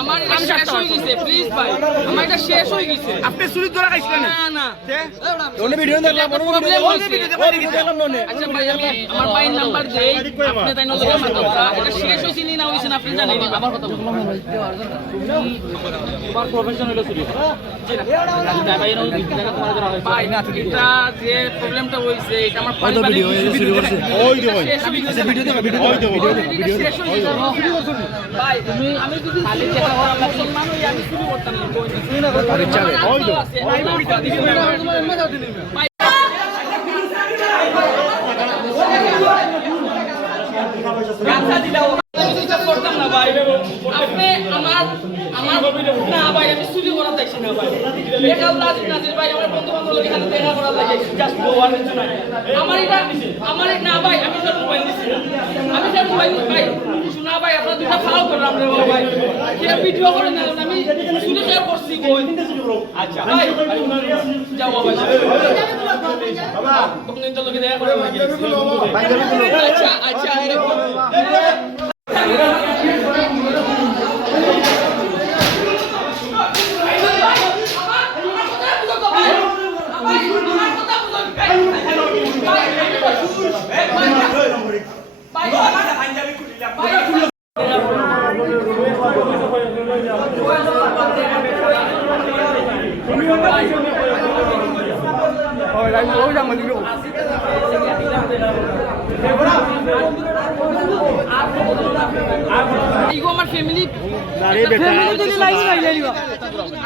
আমার শেষ হয়ে গেছে প্লিজ ভাই আমার এটা শেষ হয়ে গেছে আপনি চুরি ধরা খাইছিলেন না না ভিডিও দেখলাম আচ্ছা ভাই আমি আমার ভাই নাম্বার দেই আপনি তাই নজর কথা এটা শেষ হইছে নি না হইছে না আপনি জানেন আমার কথা বলুন আমার প্রফেশন হলো চুরি ভাই না এটা যে প্রবলেমটা হইছে এটা আমার পারিবারিক চুরি করছে ওই যে ভাই আচ্ছা ভিডিও দেখো ভিডিও শেষ হয়ে গেছে ভাই তুমি আমি যদি খালি টাকা করা মুসলমান হই আমি চুরি করতাম না চুরি না করতে ওই যে ভাই গাছা দিলাও এটা করতাম না ভাই আপনি আমার না ভাই আমি চুরি করা দেখছি না ভাই লেখাও নাজির ভাই আমার বন্ধু বান্ধব এখানে দেখা করা লাগে জাস্ট গোয়ার জন্য আমার না ভাই আমি সব মোবাইল দিছি না আমি সব মোবাইল ভাই শোনা ভাই আপনারা দুটো ফাও করলাম রে ভাই কে ভিডিও করে না আমি শুনে শেয়ার করছি কই আচ্ছা ভাই যাও বাবা বাবা তুমি তো লোকে দেখা করে আচ্ছা আচ্ছা আমার ফ্যামিলি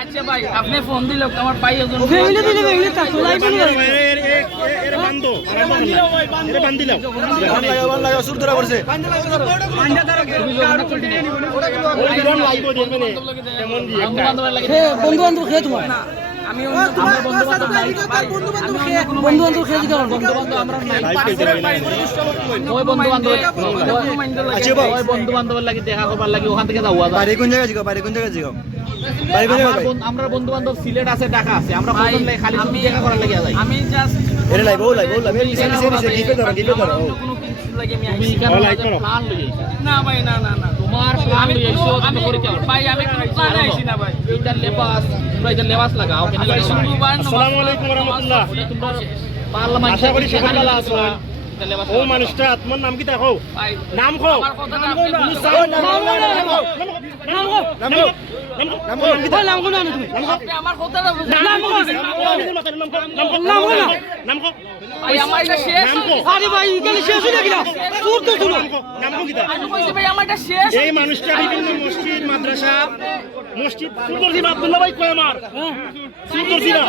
আচ্ছা ভাই আপনি ফোন দিল আমার পাই একজন ফ্যামিলি দিলে ফ্যামিলি থাকতো লাইভ নি এর বান্দো এর বান্দিলাম বান লাগা সুর ধরা করছে বান্দা ধরা ওটা লাইভ দেখবেন কেমন দিয়ে বন্ধু বান্ধব খেয়ে তোমার আমি বন্ধু বান্ধব খেয়ে দিতে পারবো বন্ধু বান্ধব আমরা নাই ওই বন্ধু বান্ধব আচ্ছা ভাই ওই বন্ধু বান্ধবের লাগি দেখা করবার লাগি ওখান থেকে যাওয়া বাড়ি কোন জায়গা জিগো বাড়ি কোন জায়গা জিগো বাড়ি কোন জায়গা আমরা বন্ধু বান্ধব সিলেট আছে ঢাকা আছে আমরা প্রথম লাগে খালি আমি দেখা করার লাগি যাই আমি জাস্ট এর লাইভ সে গিফট ধরো কোনো কিছু লাগে আমি আইছি প্ল্যান লই না ভাই না না না তোমার প্ল্যান লই আইছো আমি করে চাও ভাই আমি প্ল্যান আইছি না ভাই এইটা লেবাস তোমরা এটা লেবাস লাগাও কেন আসসালামু আলাইকুম ওয়া রাহমাতুল্লাহ তোমরা পার্লামেন্ট আশা করি সবাই ভালো আছো ও মানুষটা তোমার নাম কি দেখো নাম কো আমার কথাটা আপনি নাম আমার কথাটা নাম কো ভাই আমার এটা শেষ আরে ভাই এখানে শেষ হয়ে গেল সুর তো শুনো নাম কো কিটা আমি কইছি ভাই আমার এটা শেষ এই মানুষটা বিভিন্ন মসজিদ মাদ্রাসা মসজিদ সুন্দর জি আব্দুল্লাহ ভাই কয় আমার সুন্দর জি না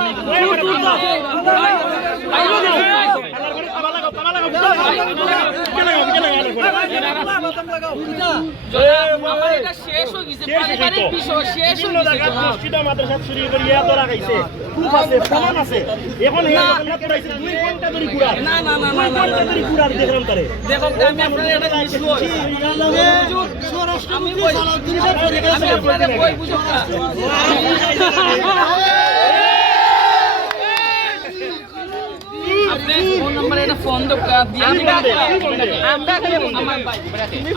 ফোন নাম্বার এটা ফোন দো দিয়া আমরা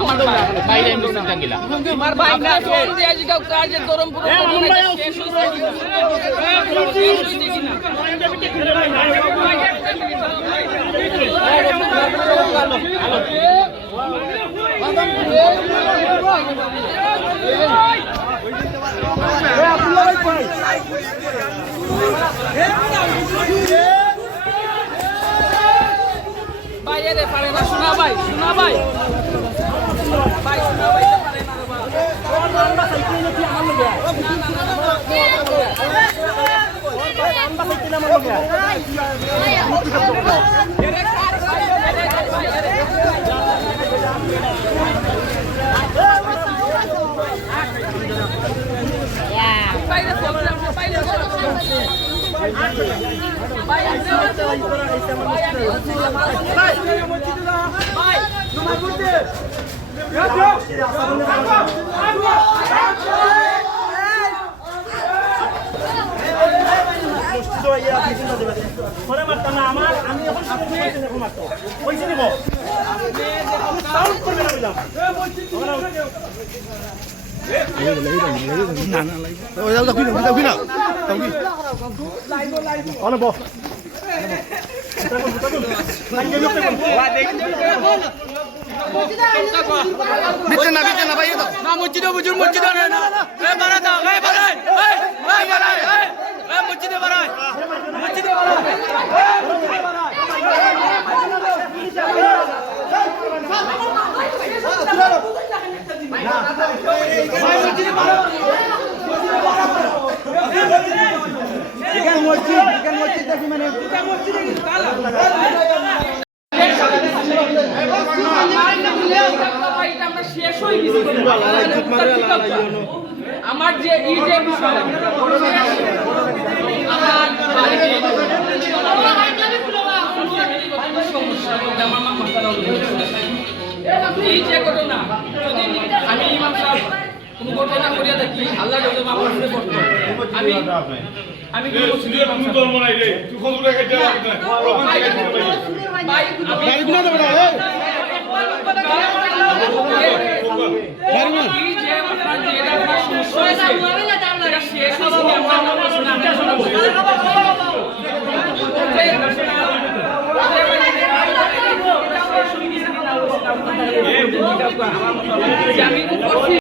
আমার ভাই বাইরে এমনি জাঙ্গিলা আমার ভাই না ফোন দিয়া জিগাও কাজে দরমপুর শেষ হইছে কিনা ভাই এরে পারে না শোনা ভাই শোনা ভাই ভাই শোনা ভাই পারে না রে বাবা আমরা সাইকেল নিয়ে কি আমার লগে আমরা সাইকেল আমার লগে বাইরে প্রবলেম বাইরে মসজিদও ইয়া মিছিল না দেবে পরে মারতাম না আমার আমি এখন আপনি এখন মারতো কইছি নিব সাউন্ড করবে না বললাম না না ওই দাও দাও না অন বস বিতে না ভাই দাও না মসজিদে বুঝুর মসজিদে না এ বাড়া দাও এ বাড়াই এই বাড়াই এই মসজিদে বাড়াই মসজিদে আমার যে এই যে বিষয় আমার বাড়িতে এই যে ঘটনা যদি আমি ইমাম সাহেব কোনো ঘটনা করিয়া থাকি আল্লাহ যদি মাফ করে করতো আমি কি মসজিদে ইমাম সাহেব আমি